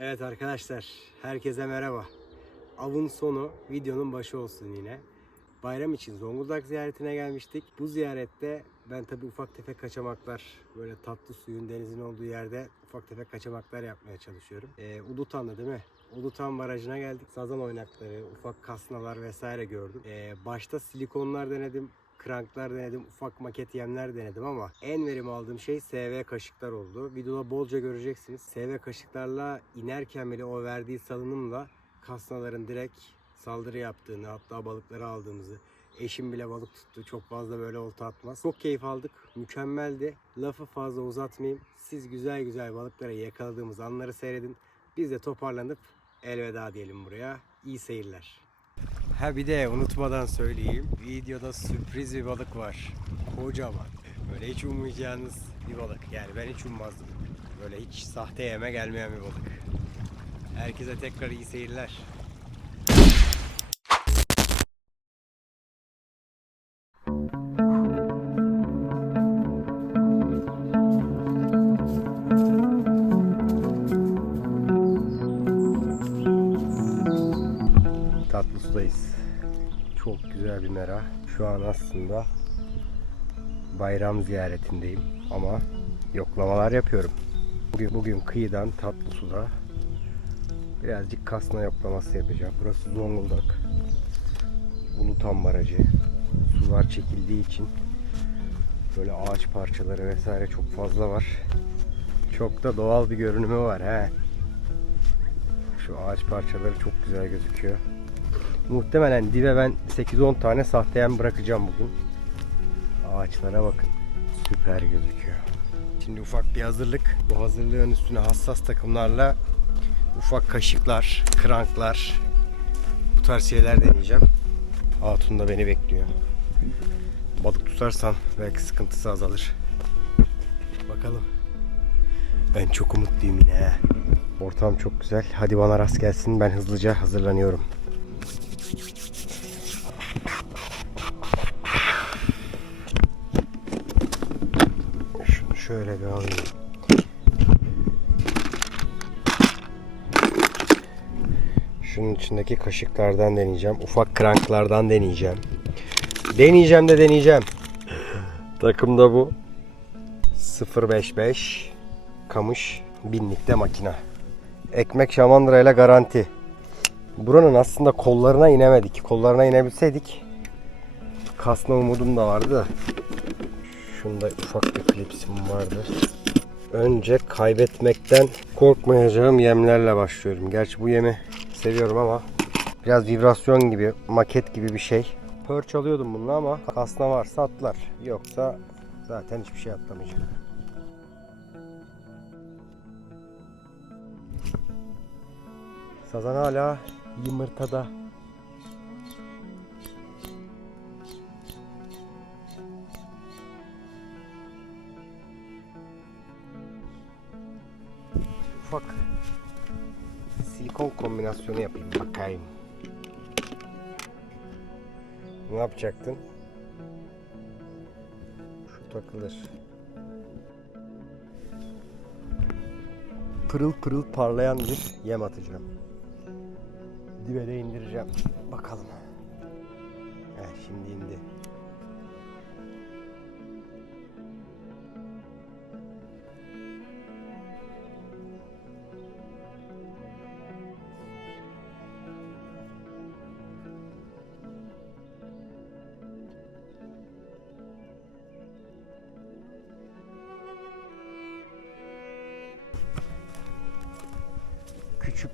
Evet arkadaşlar, herkese merhaba. Avın sonu videonun başı olsun yine. Bayram için Zonguldak ziyaretine gelmiştik. Bu ziyarette ben tabi ufak tefek kaçamaklar, böyle tatlı suyun denizin olduğu yerde ufak tefek kaçamaklar yapmaya çalışıyorum. Ee, Ulutan'da değil mi? Ulutan Barajı'na geldik. Sazan oynakları, ufak kasnalar vesaire gördüm. Ee, başta silikonlar denedim, kranklar denedim, ufak maket yemler denedim ama en verim aldığım şey SV kaşıklar oldu. Videoda bolca göreceksiniz. SV kaşıklarla inerken bile o verdiği salınımla kasnaların direkt saldırı yaptığını hatta balıkları aldığımızı Eşim bile balık tuttu. Çok fazla böyle olta atmaz. Çok keyif aldık. Mükemmeldi. Lafı fazla uzatmayayım. Siz güzel güzel balıklara yakaladığımız anları seyredin. Biz de toparlanıp elveda diyelim buraya. İyi seyirler. Ha bir de unutmadan söyleyeyim. Videoda sürpriz bir balık var. Kocaman. Böyle hiç ummayacağınız bir balık. Yani ben hiç ummazdım. Böyle hiç sahte yeme gelmeyen bir balık. Herkese tekrar iyi seyirler. Şu an aslında bayram ziyaretindeyim ama yoklamalar yapıyorum. Bugün, bugün kıyıdan tatlı suda birazcık kasna yoklaması yapacağım. Burası Zonguldak. Ulutan Barajı. Sular çekildiği için böyle ağaç parçaları vesaire çok fazla var. Çok da doğal bir görünümü var he. Şu ağaç parçaları çok güzel gözüküyor. Muhtemelen dibe ben 8-10 tane sahte yem bırakacağım bugün. Ağaçlara bakın. Süper gözüküyor. Şimdi ufak bir hazırlık. Bu hazırlığın üstüne hassas takımlarla ufak kaşıklar, kranklar bu tarz şeyler deneyeceğim. Hatun da beni bekliyor. Balık tutarsam belki sıkıntısı azalır. Bakalım. Ben çok umutluyum yine. Ortam çok güzel. Hadi bana rast gelsin. Ben hızlıca hazırlanıyorum. Şunu şöyle bir alayım. Şunun içindeki kaşıklardan deneyeceğim. Ufak kranklardan deneyeceğim. Deneyeceğim de deneyeceğim. Takımda bu. 055 kamış binlikte makina. Ekmek şamandırayla garanti. Buranın aslında kollarına inemedik. Kollarına inebilseydik kasma umudum da vardı da. Şunda ufak bir klipsim vardı. Önce kaybetmekten korkmayacağım yemlerle başlıyorum. Gerçi bu yemi seviyorum ama biraz vibrasyon gibi, maket gibi bir şey. Perch alıyordum bununla ama kasna varsa atlar. Yoksa zaten hiçbir şey atlamayacak. Sazan hala yumurtada. Ufak silikon kombinasyonu yapayım bakayım. Ne yapacaktın? Şu takılır. Pırıl pırıl parlayan bir yem atacağım. Dibe de indireceğim. Bakalım. Heh, şimdi indi.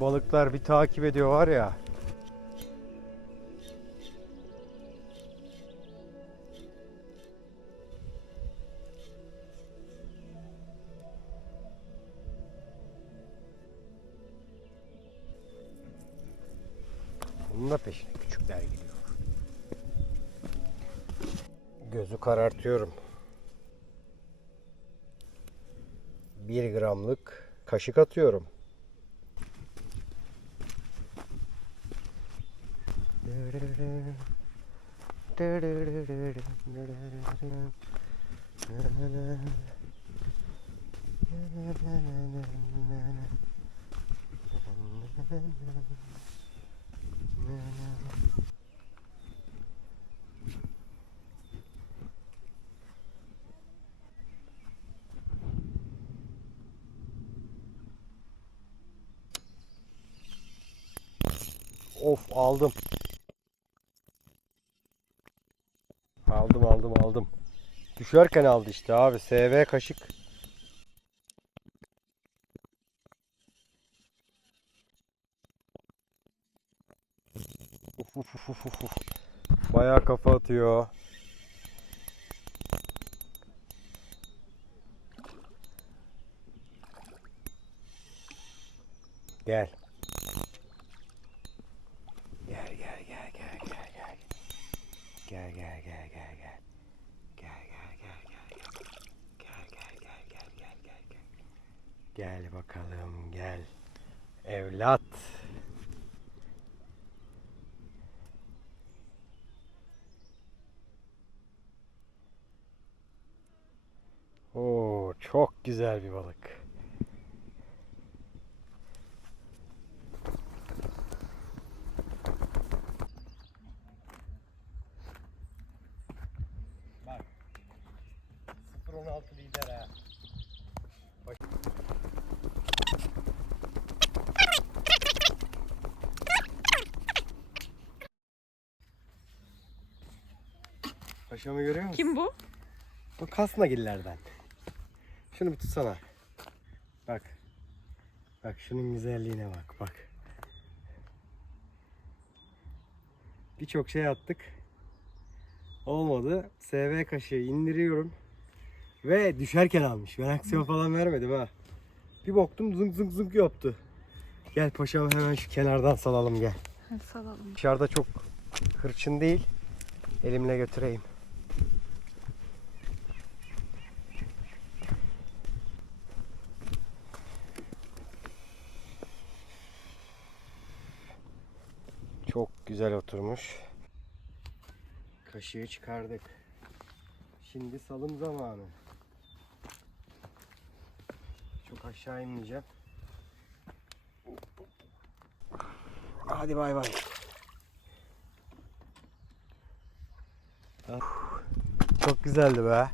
Balıklar bir takip ediyor var ya. Bunun da peşine küçükler gidiyor. Gözü karartıyorum. 1 gramlık kaşık atıyorum. Of aldım. Aldım aldım aldım. Düşerken aldı işte abi. SV kaşık. Uf, uf, uf, uf, uf. Bayağı kafa atıyor. Gel. Gel gel gel gel gel gel. Gel gel gel gel gel. Gel gel gel gel gel. Gel gel gel gel gel gel gel. Gel bakalım gel. Evlat. Oo çok güzel bir balık. Bak. 0-16 lider ha. Bak. Paşamı görüyor musun? Kim bu? Bu kasnagillerden. Şunu bir tutsana. Bak. Bak şunun güzelliğine bak bak. Birçok şey attık. Olmadı. SV kaşığı indiriyorum. Ve düşerken almış. Ben aksiyon falan vermedim ha. Bir baktım zınk zınk zınk yaptı. Gel paşam hemen şu kenardan salalım gel. Salalım. Dışarıda çok hırçın değil. Elimle götüreyim. Çok güzel oturmuş. Kaşığı çıkardık. Şimdi salım zamanı. Çok aşağı inmeyeceğim. Hadi bay bay. Çok güzeldi be.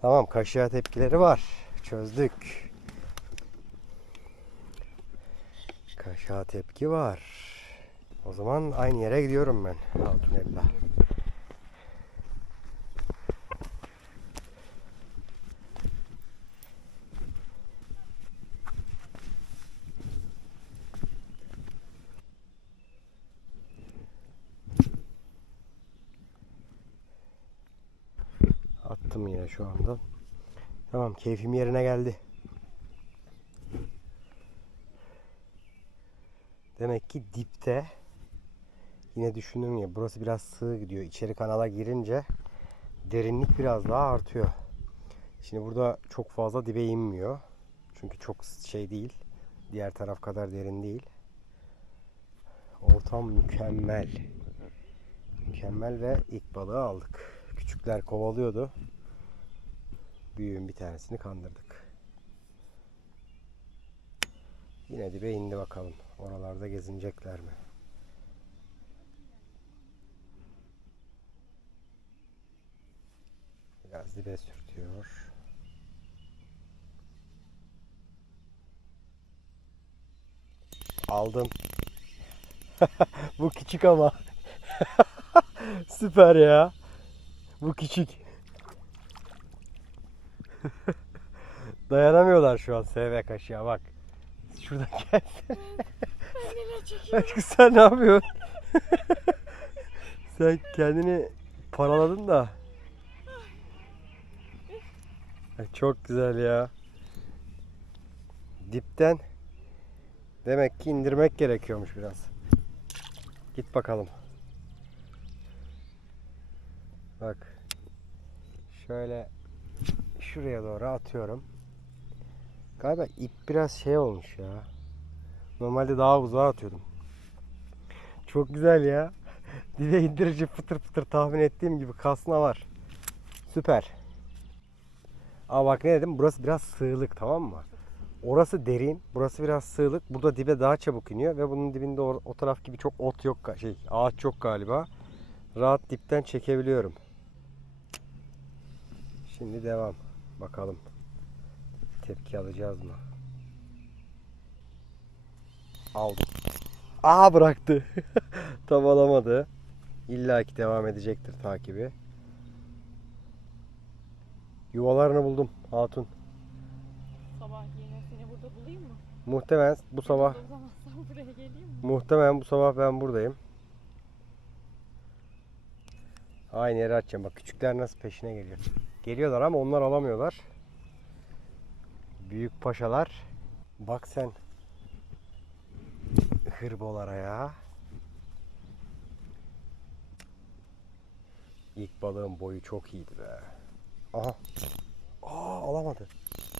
Tamam kaşığa tepkileri var. Çözdük. Kaşığa tepki var. O zaman aynı yere gidiyorum ben. Altunella. Attım yine şu anda. Tamam keyfim yerine geldi. Demek ki dipte yine düşündüm ya burası biraz sığ gidiyor. İçeri kanala girince derinlik biraz daha artıyor. Şimdi burada çok fazla dibe inmiyor. Çünkü çok şey değil. Diğer taraf kadar derin değil. Ortam mükemmel. Mükemmel ve ilk balığı aldık. Küçükler kovalıyordu. Büyüğün bir tanesini kandırdık. Yine dibe indi bakalım. Oralarda gezinecekler mi? Biraz dibe sürtüyor. Aldım. Bu küçük ama. Süper ya. Bu küçük. Dayanamıyorlar şu an SV kaşığa bak. Şuradan gel. Aşkım sen ne yapıyorsun? sen kendini paraladın da. Çok güzel ya. Dipten demek ki indirmek gerekiyormuş biraz. Git bakalım. Bak. Şöyle şuraya doğru atıyorum. Galiba ip biraz şey olmuş ya. Normalde daha uzağa atıyordum. Çok güzel ya. Dibe indirici fıtır fıtır tahmin ettiğim gibi kasna var. Süper. Ama bak ne dedim? Burası biraz sığlık tamam mı? Orası derin, burası biraz sığlık. Burada dibe daha çabuk iniyor ve bunun dibinde o, o taraf gibi çok ot yok, şey ağaç yok galiba. Rahat dipten çekebiliyorum. Şimdi devam. Bakalım. Tepki alacağız mı? Aldım. Aa bıraktı. Tam alamadı. İlla ki devam edecektir takibi. Yuvalarını buldum hatun. Sabah yine seni burada bulayım mı? Muhtemelen bu sabah Bulamazsam buraya geleyim mi? muhtemelen bu sabah ben buradayım. Aynı yere açacağım. Bak küçükler nasıl peşine geliyor. Geliyorlar ama onlar alamıyorlar. Büyük paşalar. Bak sen hırbolara ya. İlk balığın boyu çok iyiydi be. Aha. Aa alamadı.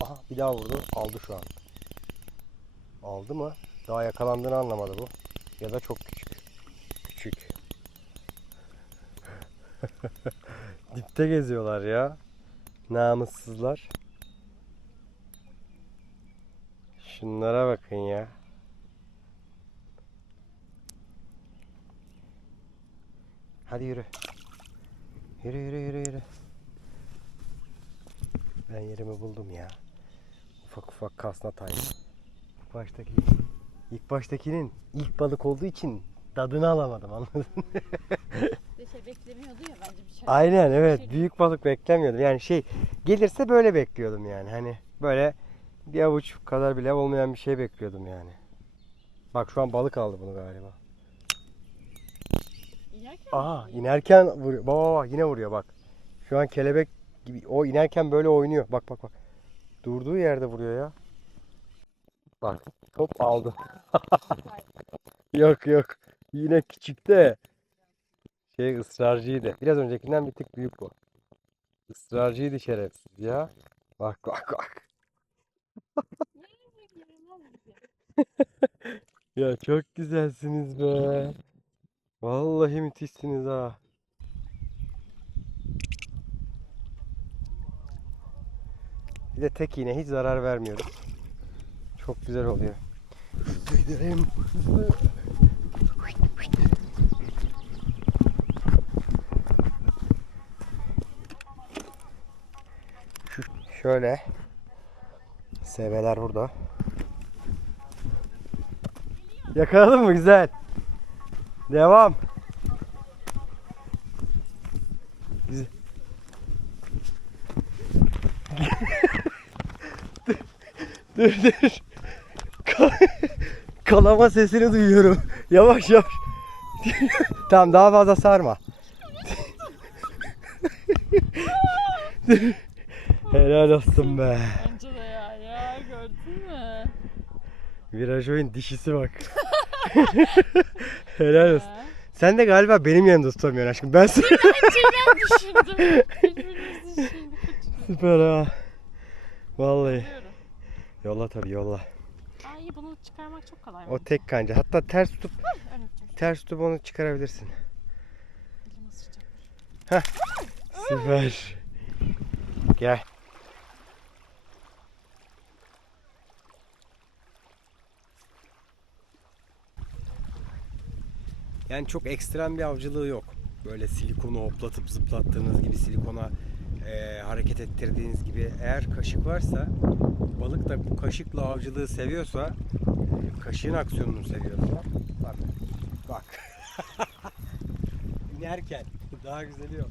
Aha bir daha vurdu. Aldı şu an. Aldı mı? Daha yakalandığını anlamadı bu. Ya da çok küçük. Küçük. Dipte geziyorlar ya. Namussuzlar. Şunlara bakın ya. Hadi yürü. Yürü yürü yürü yürü. Ben yerimi buldum ya. Ufak ufak kasna tayı. İlk baştaki ilk baştakinin ilk balık olduğu için tadını alamadım anladın mı? Şey beklemiyordu ya bence bir şey. Aynen evet Şey- büyük balık beklemiyordum. Yani şey gelirse böyle bekliyordum yani. Hani böyle bir avuç kadar bile olmayan bir şey bekliyordum yani. Bak şu an balık aldı bunu galiba. İnerken Aa mi? inerken vuruyor. Baba baba yine vuruyor bak. Şu an kelebek gibi o inerken böyle oynuyor. Bak bak bak. Durduğu yerde vuruyor ya. Bak top aldı. yok yok. Yine küçük de şey ısrarcıydı. Biraz öncekinden bir tık büyük bu. Israrcıydı şerefsiz ya. Bak bak bak. Ya çok güzelsiniz be. Vallahi müthişsiniz ha. Bir de tek iğne hiç zarar vermiyoruz. Çok güzel oluyor. Gidelim. Şu şöyle seveler burada. Yakaladın mı? Güzel. Devam. Güzel. Dur dur. Ka- Kalama sesini duyuyorum. Yavaş yavaş. tamam daha fazla sarma. Helal olsun be. Bence de ya ya gördün mü? Viraj oyun dişisi bak. Helal olsun. Sen de galiba benim yanımda tutamıyorsun aşkım. Ben seni... Şeyden düşündüm. Birbirimizi düşündük. Süper ha. Vallahi. Biliyorum. Yolla tabii yolla. İyi bunu çıkarmak çok kolay. O tek kanca. Hatta ters tutup ters tutup onu çıkarabilirsin. Isıracak. Süper. Gel. Yani çok ekstrem bir avcılığı yok. Böyle silikonu hoplatıp zıplattığınız gibi silikona e, hareket ettirdiğiniz gibi eğer kaşık varsa balık da bu kaşıkla avcılığı seviyorsa e, kaşığın aksiyonunu seviyorsa bak bak inerken daha güzeli yok.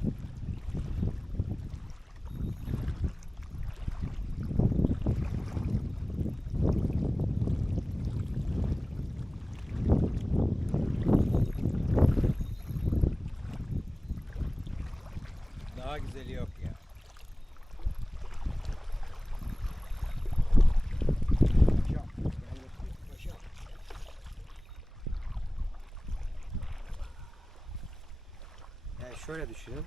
Daha güzeli yok ya. Paşa, gel bakayım, paşa. Yani şöyle düşünün.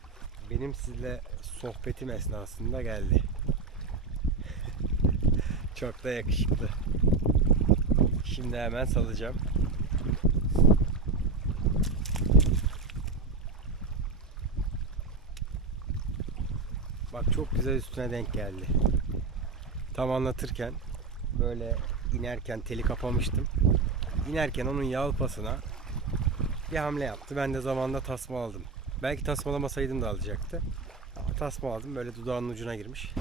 Benim sizle sohbetim esnasında geldi. Çok da yakışıklı. Şimdi hemen salacağım. Bak çok güzel üstüne denk geldi. Tam anlatırken böyle inerken teli kapamıştım. İnerken onun yalpasına bir hamle yaptı. Ben de zamanında tasma aldım. Belki tasmalamasaydım da alacaktı. Ama tasma aldım. Böyle dudağının ucuna girmiş.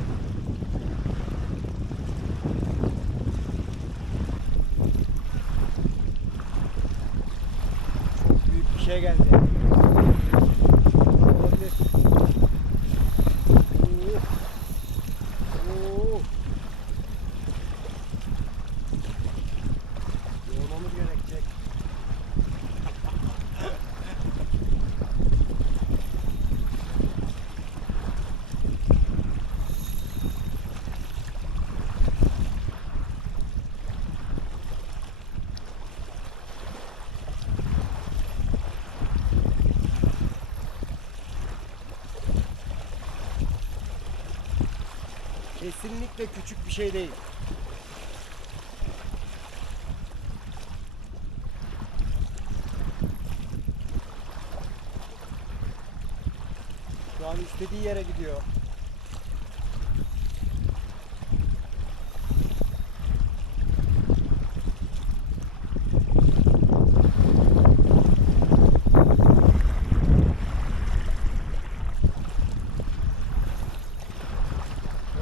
Çok büyük bir şey geldi. Olabilir. Oo. Oo. Yormamız gerekecek. Kesinlikle küçük bir şey değil. Şu an istediği yere gidiyor.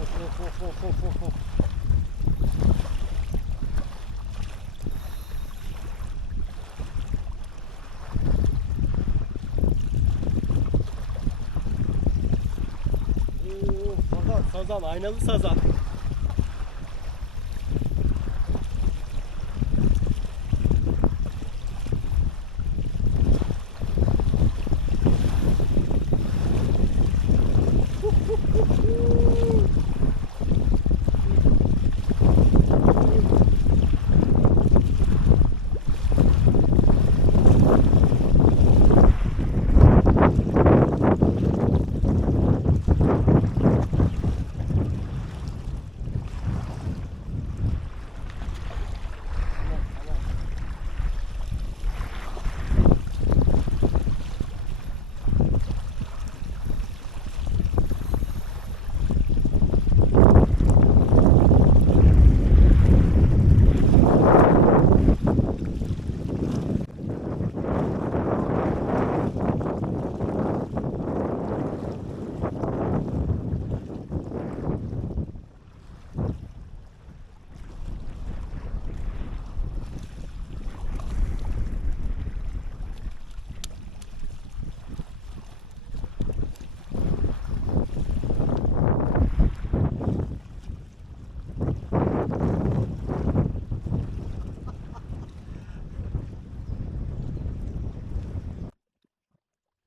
Of of of of of of of. Oo, sazan, sazan, aynalı sazan.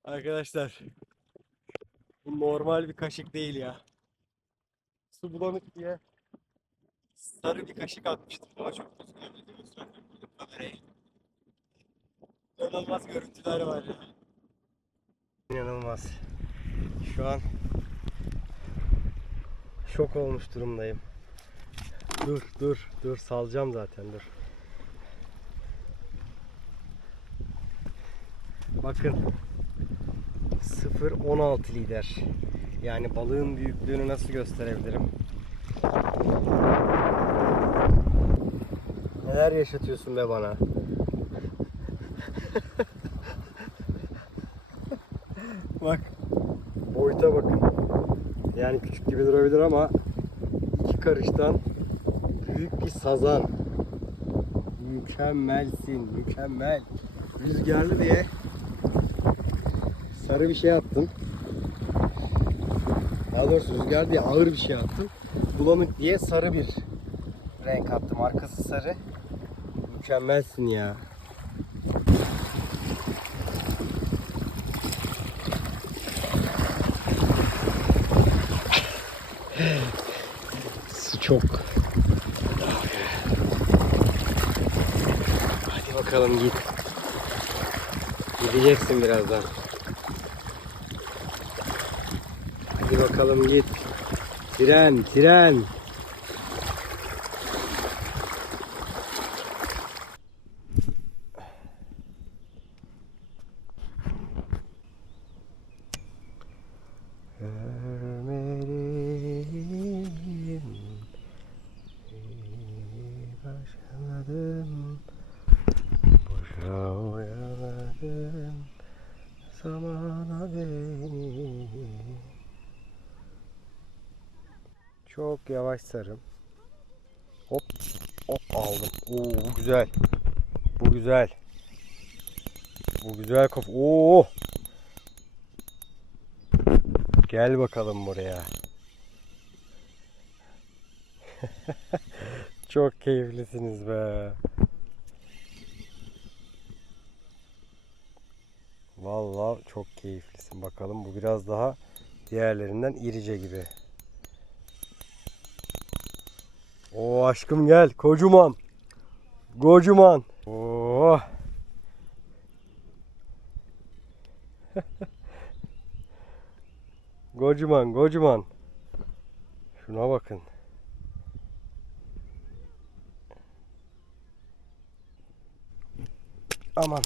Arkadaşlar bu normal bir kaşık değil ya. Su bulanık diye sarı bir kaşık atmıştım. Daha çok. İnanılmaz görüntüler var ya. İnanılmaz. Şu an şok olmuş durumdayım. Dur dur dur salacağım zaten dur. Bakın 0.16 lider. Yani balığın büyüklüğünü nasıl gösterebilirim? Neler yaşatıyorsun be bana? Bak. Boyuta bakın. Yani küçük gibi durabilir ama iki karıştan büyük bir sazan. Mükemmelsin, mükemmel. Rüzgarlı diye sarı bir şey attım. Daha doğrusu rüzgar diye ağır bir şey attım. Bulanık diye sarı bir renk attım. Arkası sarı. Mükemmelsin ya. Su çok. Hadi bakalım git. Gideceksin birazdan. Hadi bakalım git. Tren, tren. Sarım. Hop hop aldım. Oo bu güzel. Bu güzel. Bu güzel kafa. Oo. Gel bakalım buraya. Çok keyiflisiniz be. Vallahi çok keyiflisin. Bakalım bu biraz daha diğerlerinden irice gibi. Oo aşkım gel kocaman. Kocaman. Oo. kocaman kocaman. Şuna bakın. Aman.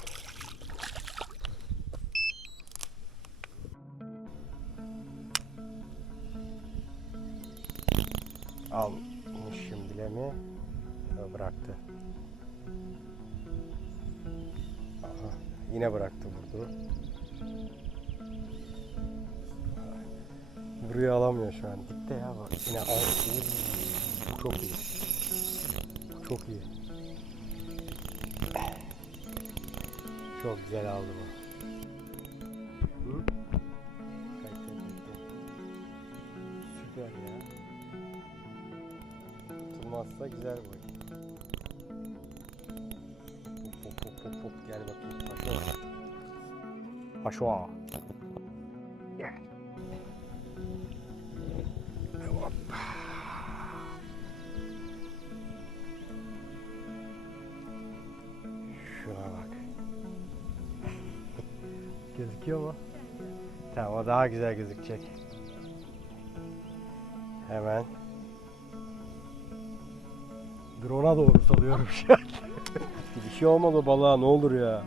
Almışım bile mi? Ha, Bıraktı. Aha, yine bıraktı vurdu. Burayı alamıyor şu an. Dipte ya bak. Yine al. Çok iyi. Çok iyi. Çok güzel aldı bu. Tutulmazsa güzel bu. Hop hop hop hop hop gel bakayım. Paşa. Paşa. Gel. Hop. Şuna bak. Gözüküyor mu? Tamam o daha güzel gözükecek. Hemen Drone'a doğru salıyorum şu an. Bir şey olmaz o balığa ne olur ya.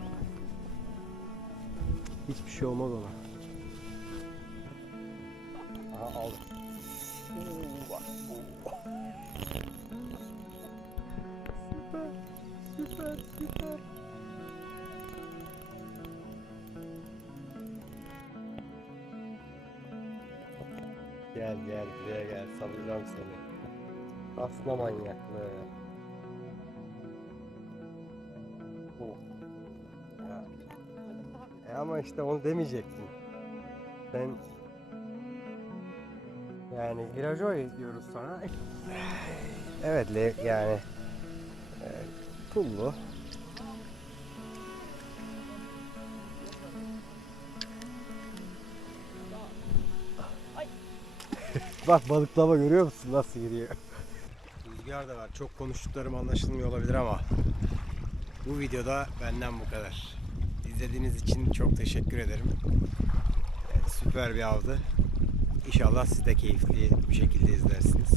Hiçbir şey olmaz ona. Aha aldım. Oo, bak. Oo. Süper, süper, süper. Gel gel buraya gel salacağım seni. Asma manyaklığı. Oh. Ya. E ama işte onu demeyecektin. Sen yani Grajoy diyoruz sana. Evet yani e, pullu. Bak balıklama görüyor musun nasıl giriyor? Rüzgar da var. Çok konuştuklarım anlaşılmıyor olabilir ama bu videoda benden bu kadar. İzlediğiniz için çok teşekkür ederim. Evet, süper bir avdı. İnşallah siz de keyifli bir şekilde izlersiniz.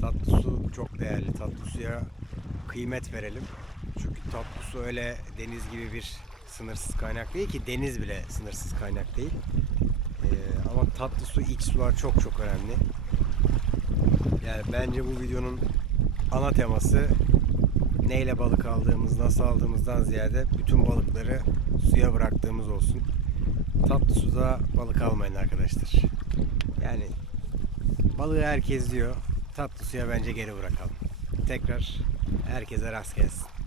Tatlı su çok değerli. Tatlı suya kıymet verelim. Çünkü tatlı su öyle deniz gibi bir sınırsız kaynak değil ki deniz bile sınırsız kaynak değil. Ee, ama tatlı su, iç sular çok çok önemli. Yani bence bu videonun ana teması neyle balık aldığımız, nasıl aldığımızdan ziyade bütün balıkları suya bıraktığımız olsun. Tatlı suda balık almayın arkadaşlar. Yani balığı herkes diyor. Tatlı suya bence geri bırakalım. Tekrar herkese rast gelsin.